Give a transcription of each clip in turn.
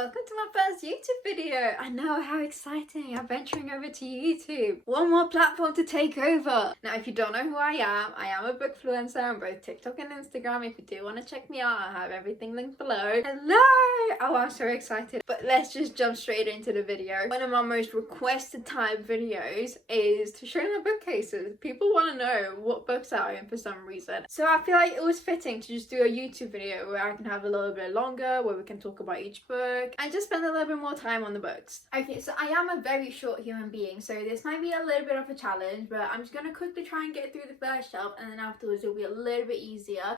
Welcome to my first YouTube video. I know, how exciting. I'm venturing over to YouTube. One more platform to take over. Now, if you don't know who I am a bookfluencer on both TikTok and Instagram. If you do want to check me out, I have everything linked below. Hello! Oh, I'm so excited. But let's just jump straight into the video. One of my most requested type videos is to show my bookcases. People want to know what books I own for some reason. So I feel like it was fitting to just do a YouTube video where I can have a little bit longer, where we can talk about each book and just spend a little bit more time on the books. Okay, so I am a very short human being, so this might be a little bit of a challenge, but I'm just gonna quickly try and get through the first shelf, and then afterwards it'll be a little bit easier.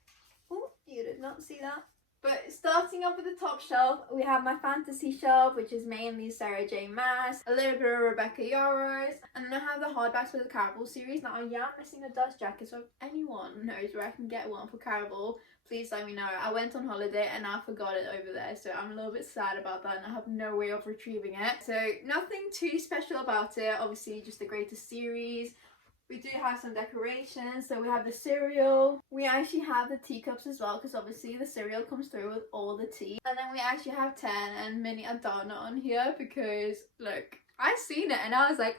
Oh, you did not see that. But starting off with the top shelf, we have my fantasy shelf, which is mainly Sarah J. Maas, a little bit of Rebecca Yarros, and then I have the hardbacks for the Caraval series. Now I am missing a dust jacket, so if anyone knows where I can get one for Caraval, please let me know. I went on holiday and I forgot it over there, so I'm a little bit sad about that and I have no way of retrieving it. So nothing too special about it, obviously just the greatest series. We do have some decorations, so we have the cereal. We actually have the teacups as well, because obviously the cereal comes through with all the tea. And then we actually have 10 and Mini Adana on here because, look, I seen it and I was like,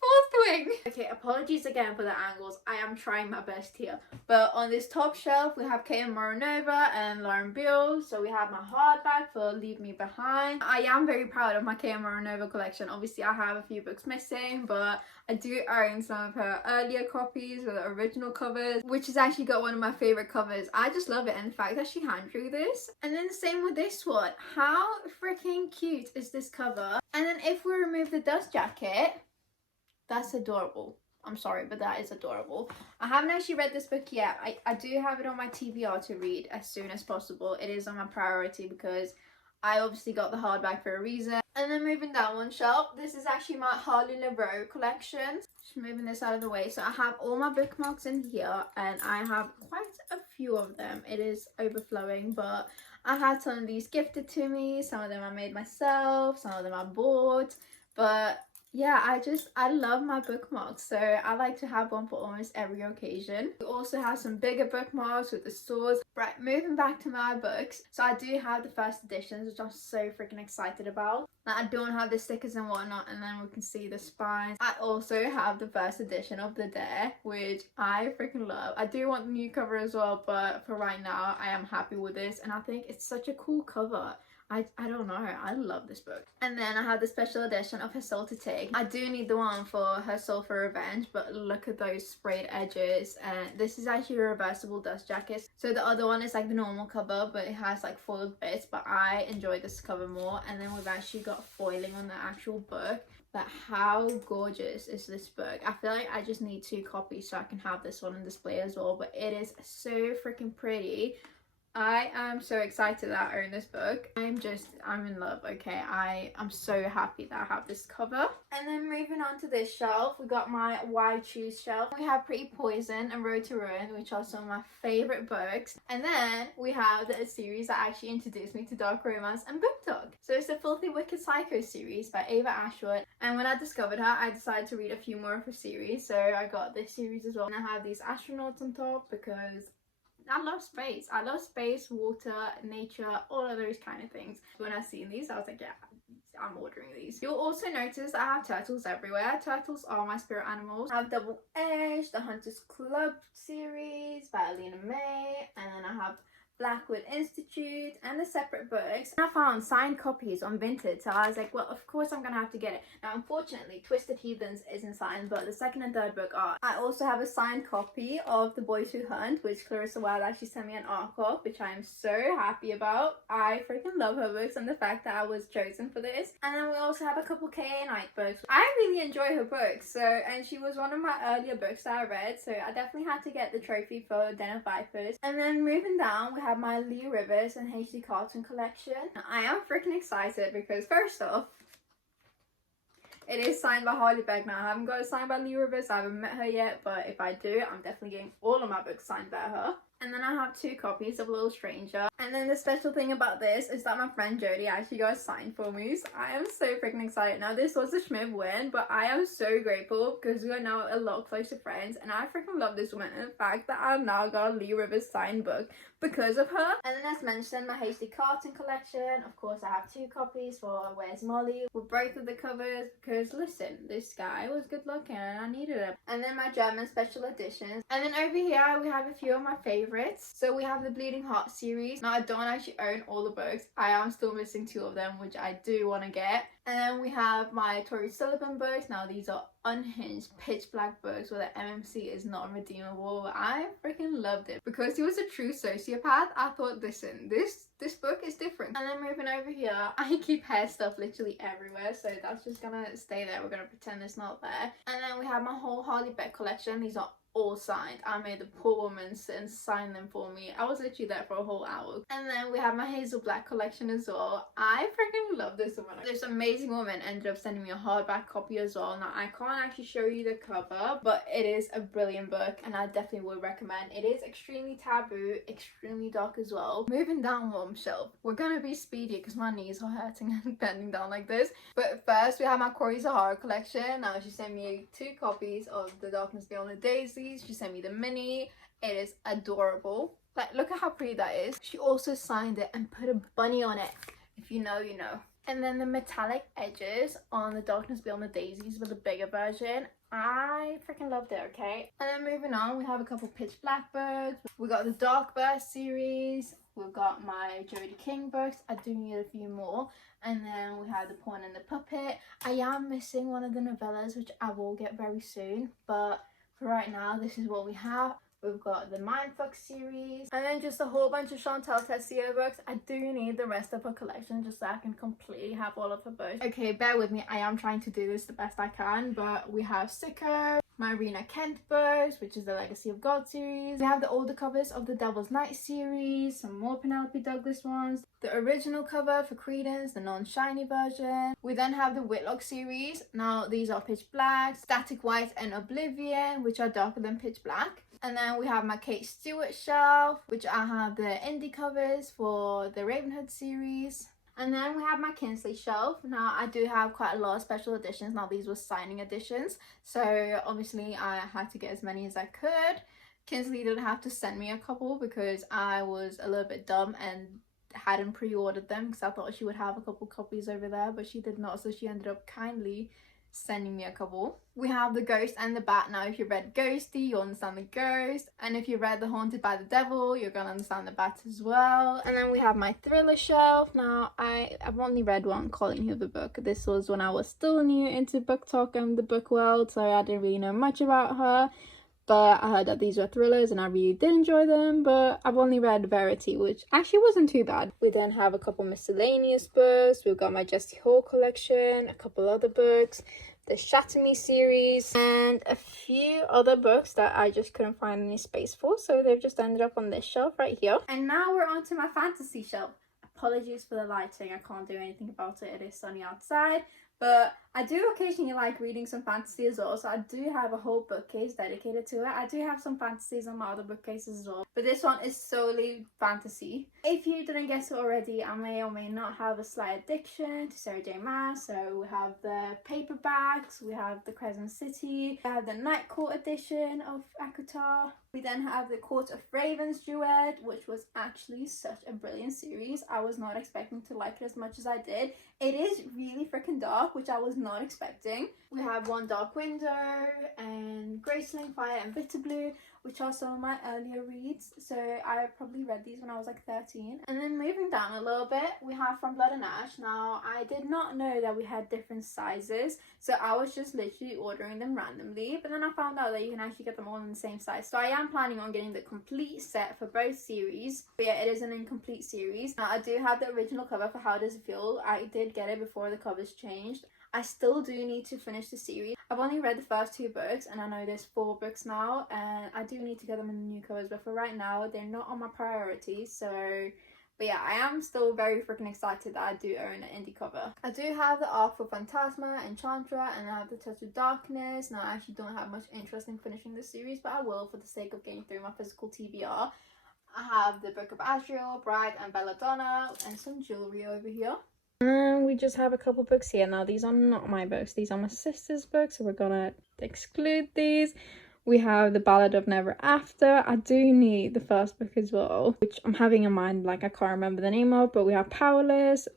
fourth wing! Okay, apologies again for the angles. I am trying my best here. But on this top shelf, we have Kate Moronova and Lauren Beale. So we have my hardback for Leave Me Behind. I am very proud of my Kate Moronova collection. Obviously, I have a few books missing, but I do own some of her earlier copies with the original covers, which has actually got one of my favorite covers. I just love it, and the fact that she hand drew this. And then the same with this one. How freaking cute is this cover? And then if we remove the dust jacket, that's adorable. I'm sorry, but that is adorable. I haven't actually read this book yet. I do have it on my TBR to read as soon as possible. It is on my priority because I obviously got the hardback for a reason. And then moving down one shelf, this is actually my Harley LeRoux collection. Just moving this out of the way. So I have all my bookmarks in here and I have quite a few of them. It is overflowing, but I had some of these gifted to me. Some of them I made myself, some of them I bought. But yeah, I love my bookmarks, so I like to have one for almost every occasion. We also have some bigger bookmarks with the swords. Right, moving back to my books. So I do have the first editions, which I'm so freaking excited about. Now, I don't have the stickers and whatnot, and then we can see the spines. I also have the first edition of The Dare, which I freaking love. I do want the new cover as well, but for right now, I am happy with this, and I think it's such a cool cover. I don't know, I love this book. And then I have the special edition of Her Soul to Take. I do need the one for Her Soul for Revenge, but look at those sprayed edges. And this is actually a reversible dust jacket. So the other one is like the normal cover, but it has like foiled bits, but I enjoy this cover more. And then we've actually got foiling on the actual book. But how gorgeous is this book? I feel like I just need 2 copies so I can have this one on display as well, but it is so freaking pretty. I am so excited that I own this book. I'm in love, okay? I'm so happy that I have this cover. And then moving on to this shelf, we got my Why Choose shelf. We have Pretty Poison and Road to Ruin, which are some of my favorite books. And then we have the series that actually introduced me to dark romance and book talk. So it's the Filthy Wicked Psycho series by Ava Ashwood. And when I discovered her, I decided to read a few more of her series. So I got this series as well. And I have these astronauts on top because I love space. I love space, water, nature, all of those kind of things. When I seen these, I was like, yeah, I'm ordering these. You'll also notice I have turtles everywhere. Turtles are my spirit animals. I have Double Edge, the Hunters Club series by Alina May, and then I have Blackwood Institute and the separate books. And I found signed copies on Vinted, so I was like, well, of course I'm gonna have to get it. Now, unfortunately, Twisted Heathens isn't signed, but the second and third book are. I also have a signed copy of The Boys Who Hunt, which Clarissa Wilde actually sent me an art of, which I am so happy about. I freaking love her books and the fact that I was chosen for this. And then we also have a couple K.A. Knight books. I really enjoy her books, and she was one of my earlier books that I read, so I definitely had to get the trophy for Den of Vipers. And then moving down, we have my Lee Rivers and H.D. Carlton collection. I am freaking excited because first off, it is signed by Harley Beck. Now, I haven't got it signed by Lee Rivers. I haven't met her yet, but if I do, I'm definitely getting all of my books signed by her. And then I have 2 copies of Little Stranger. And then the special thing about this is that my friend Jodie actually got a sign for me. So I am so freaking excited. Now this was a Schmib win, but I am so grateful because we are now a lot closer friends. And I freaking love this woman. And the fact that I've now got a Lee Rivers signed book because of her. And then as mentioned, my HD carton collection. Of course I have 2 copies for Where's Molly with both of the covers because listen, this guy was good looking and I needed him. And then my German special editions. And then over here we have a few of my favorites. So we have the Bleeding Heart series. Now I don't actually own all the books. I am still missing 2 of them, which I do want to get. And then we have my Tori Sullivan books. Now these are unhinged pitch black books where the MMC is not redeemable. I freaking loved it because he was a true sociopath. I thought, listen, this book is different. And then moving over here, I keep hair stuff literally everywhere, so that's just gonna stay there. We're gonna pretend it's not there. And then we have my whole Harley Beck collection. These are all signed. I made the poor woman sit and sign them for me. I was literally there for a whole hour. And then we have my Hazel Black collection as well. I freaking love this woman. This amazing woman ended up sending me a hardback copy as well. Now I can't actually show you the cover, but it is a brilliant book and I definitely would recommend. It is extremely taboo, extremely dark as well. Moving down one shelf, we're gonna be speedy because my knees are hurting and bending down like this. But first we have my Corey Zahara collection. Now she sent me 2 copies of The Darkness Beyond the Daisies. She sent me the mini. It is adorable. Like, look at how pretty that is. She also signed it and put a bunny on it. If you know, you know. And then the metallic edges on The Darkness Beyond the Daisies with the bigger version. I freaking loved it, okay? And then moving on, we have a couple Pitch Black books. We got the Dark Burst series. We've got my Jodie King books. I do need a few more. And then we have The Pawn and the Puppet. I am missing one of the novellas, which I will get very soon. But for right now, this is what we have. We've got the Mindfuck series, and then just a whole bunch of Chantal Tessier books. I do need the rest of her collection just so I can completely have all of her books. Okay, bear with me. I am trying to do this the best I can, but we have Sicko, my Rena Kent books, which is the Legacy of God series. We have the older covers of the Devil's Night series, some more Penelope Douglas ones, the original cover for Credence, the non-shiny version. We then have the Whitlock series. Now these are Pitch Black, Static White and Oblivion, which are darker than Pitch Black. And then we have my Kate Stewart shelf, which I have the indie covers for the Ravenhood series. And then we have my Kinsley shelf. Now I do have quite a lot of special editions. Now these were signing editions, so obviously I had to get as many as I could. Kinsley didn't have to send me a couple because I was a little bit dumb and hadn't pre-ordered them because I thought she would have a couple copies over there, but she did not, so she ended up kindly sending me a couple. We have the Ghost and the Bat. Now if you read Ghosty, you'll understand the ghost, and if you read The Haunted by the Devil, you're gonna understand the bat as well. And then we have my thriller shelf. Now I've only read one Colleen Hoover book. This was when I was still new into book talk and the book world, so I didn't really know much about her, but I heard that these were thrillers and I really did enjoy them. But I've only read Verity, which actually wasn't too bad. We then have a couple miscellaneous books. We've got my Jessie Hall collection, a couple other books, the Shatter Me series, and a few other books that I just couldn't find any space for, so they've just ended up on this shelf right here. And now we're on to my fantasy shelf. Apologies for the lighting, I can't do anything about it. It is sunny outside, but I do occasionally like reading some fantasy as well, so I do have a whole bookcase dedicated to it. I do have some fantasies on my other bookcases as well, but this one is solely fantasy. If you didn't guess it already, I may or may not have a slight addiction to Sarah J Maas. So we have the paperbacks, we have the Crescent City, we have the Night Court edition of ACOTAR. We then have the Court of Ravens duet, which was actually such a brilliant series. I was not expecting to like it as much as I did. It is really freaking dark, which I was not expecting. We have One Dark Window and Graceling Fire and Bitter Blue, which are some of my earlier reads. So I probably read these when I was like 13. And then moving down a little bit, we have From Blood and Ash. Now I did not know that we had different sizes, so I was just literally ordering them randomly, but then I found out that you can actually get them all in the same size. So I am planning on getting the complete set for both series, but yeah, it is an incomplete series. Now I do have the original cover for How Does It Feel. I did get it before the covers changed. I still do need to finish the series. I've only read the first 2 books, and I know there's 4 books now, and I do need to get them in the new covers, but for right now they're not on my priority. So but yeah, I am still very freaking excited that I do own an indie cover. I do have the Arc for Phantasma, Enchantra, and I have the Touch of Darkness. Now I actually don't have much interest in finishing the series, but I will for the sake of getting through my physical TBR. I have the Book of Asriel, Bride and Belladonna, and some jewelry over here. And we just have a couple books here. Now, these are not my books. These are my sister's books, so we're gonna exclude these. We have The Ballad of Never After. I do need the first book as well, which I'm having in mind, like I can't remember the name of, but we have Powerless,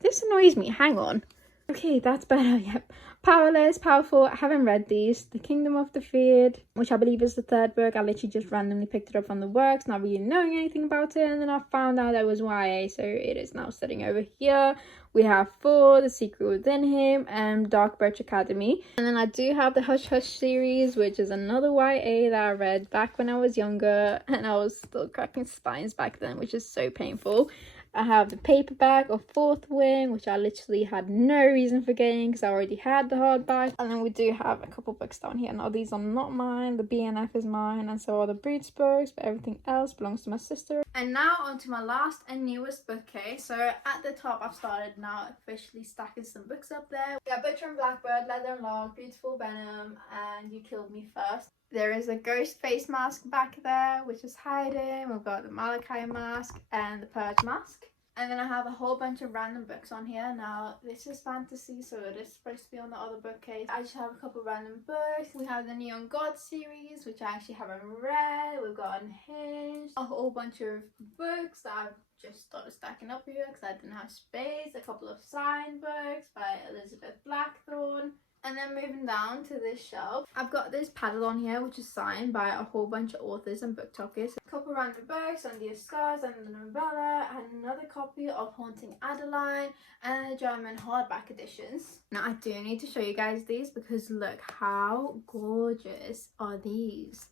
This annoys me, hang on. Okay, that's better, yep. Powerless, Powerful, I haven't read these. The Kingdom of the Feared, which I believe is the third book. I literally just randomly picked it up from the works, not really knowing anything about it, and then I found out that it was YA, so it is now sitting over here. We have Four, The Secret Within Him, and Dark Birch Academy. And then I do have the Hush Hush series, which is another YA that I read back when I was younger, and I was still cracking spines back then, which is so painful. I have the paperback of Fourth Wing, which I literally had no reason for getting because I already had the hardback. And then we do have a couple books down here. Now, these are not mine. The BNF is mine, and so are the Breed's books, but everything else belongs to my sister. And now onto my last and newest bookcase. So at the top, I've started now officially stacking some books up there. We got Butcher and Blackbird, Leather and Log, Beautiful Venom, and You Killed Me First. There is a ghost face mask back there, which is hiding. We've got the Malachi mask and the Purge mask. And then I have a whole bunch of random books on here. Now, this is fantasy, so it is supposed to be on the other bookcase. I just have a couple random books. We have the Neon God series, which I actually haven't read. We've got Unhinged. A whole bunch of books that I've just started stacking up here because I didn't have space. A couple of signed books by Elizabeth Blackthorne. And then moving down to this shelf, I've got this paddle on here, which is signed by a whole bunch of authors and booktokers. A couple random books, Under Your Scars and the novella, and another copy of Haunting Adeline, and the German hardback editions. Now, I do need to show you guys these because look how gorgeous are these.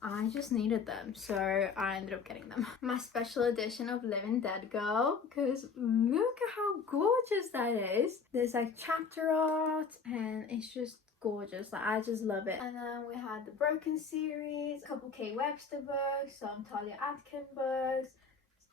I just needed them, so I ended up getting them. My special edition of Living Dead Girl, because look at how gorgeous that is. There's like chapter art and it's just gorgeous. Like, I just love it. And then we had the Broken series, a couple K Webster books, some Talia Atkin books,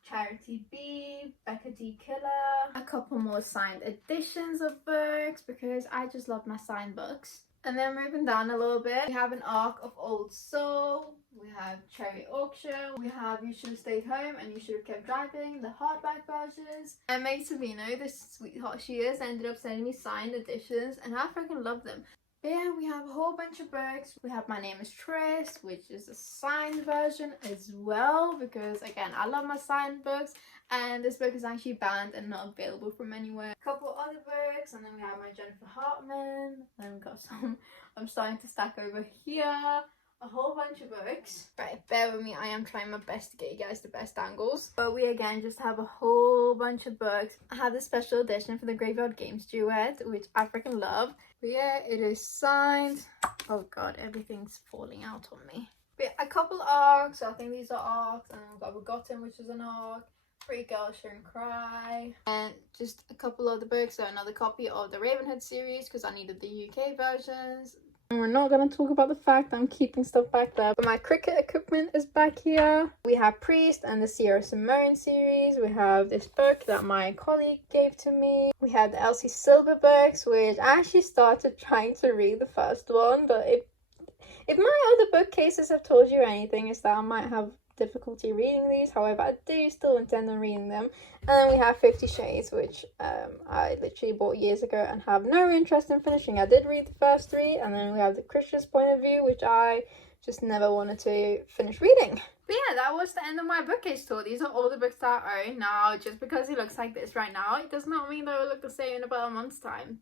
Charity B, Becca D. Killer, a couple more signed editions of books because I just love my signed books. And then moving down a little bit, we have an arc of Old Soul, we have Cherry Auction, we have You Should Have Stayed Home and You Should Have Kept Driving, the hardback versions. And May Savino, this sweetheart she is, ended up sending me signed editions and I freaking love them. But yeah, we have a whole bunch of books. We have My Name is Tris, which is a signed version as well because again, I love my signed books. And this book is actually banned and not available from anywhere. A couple other books, and then we have my Jennifer Hartman. Then we've got some I'm starting to stack over here. A whole bunch of books. Right, bear with me, I am trying my best to get you guys the best angles. But we again just have a whole bunch of books. I have the special edition for the Graveyard Games duet, which I freaking love. But yeah, it is signed. Oh god, everything's falling out on me. But yeah, a couple arcs, so I think these are arcs. And then we've got Forgotten, which is an arc. Pretty Girls Shouldn't Cry, and just a couple other books. So another copy of the Ravenhood series because I needed the UK versions. And we're not going to talk about the fact that I'm keeping stuff back there, but my cricket equipment is back here. We have Priest and the Sierra Simone series. We have this book that my colleague gave to me. We have the Elsie Silver books, which I actually started trying to read the first one, but if my other bookcases have told you anything, is that I might have difficulty reading these. However, I do still intend on reading them. And then we have 50 Shades, which I literally bought years ago and have no interest in finishing. I did read the first 3, and then we have the Christian's Point of View, which I just never wanted to finish reading. But yeah, that was the end of my bookcase tour. These are all the books that I own. Now, just because it looks like this right now, it does not mean that it will look the same in about a month's time.